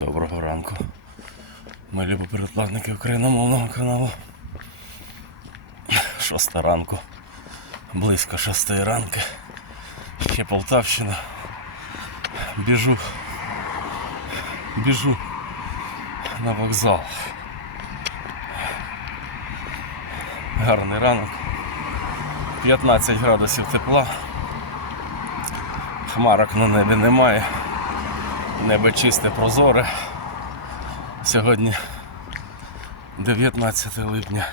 Доброго ранку. Ми любі передплатники україномовного каналу. Шоста ранку. Близько шостої ранки. Ще Полтавщина. Біжу. Біжу на вокзал. Гарний ранок. 15 градусів тепла. Хмарок на небі немає. Небо чисте, прозоре. Сьогодні 19 липня.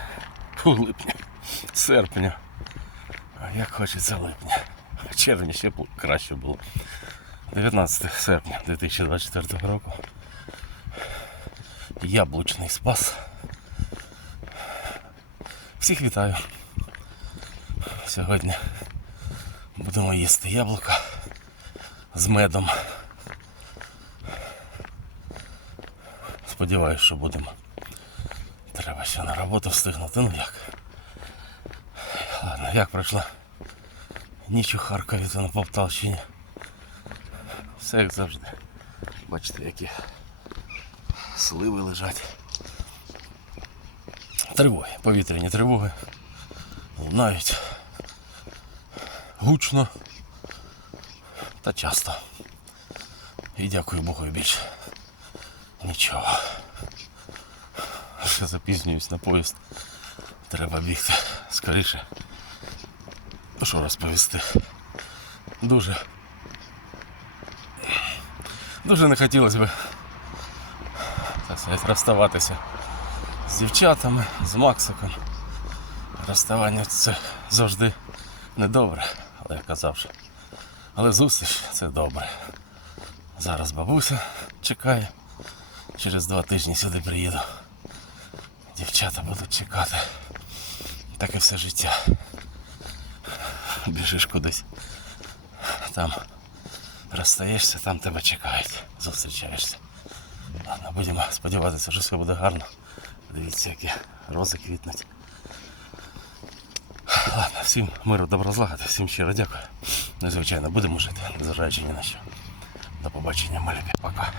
Фу, липня. Серпня. Як хочеться липня. Червня ще краще було. 19 серпня 2024 року. Яблучний спас. Всіх вітаю. Сьогодні будемо їсти яблука з медом. Сподіваюсь, що будемо. Треба ще на роботу встигнути. Ну як? Ладно, як пройшла ніч у Харкові та на Полтавщині. Все як завжди. Бачите, які сливи лежать. Тривоги, повітряні тривоги. Лунають гучно та часто. І дякую Богу більше. Нічого. Ще запізнююсь на поїзд. Треба бігти скоріше. Що розповісти? Дуже. Дуже не хотілося б розставатися з дівчатами, з Максиком. Розставання це завжди недобре, але я казав, що. Але зустріч це добре. Зараз бабуся чекає. Через два тижні сюди приїду. Дівчата будуть чекати. Так і все життя. Біжиш кудись. Там розстаєшся, там тебе чекають. Зустрічаєшся. Ладно, будемо сподіватися, що все буде гарно. Дивіться, які рози квітнуть. Ладно, всім миру добро злагоди, всім щиро дякую. Ну, звичайно, будемо жити, незважаючи ні на що. До побачення, малюки. Пока.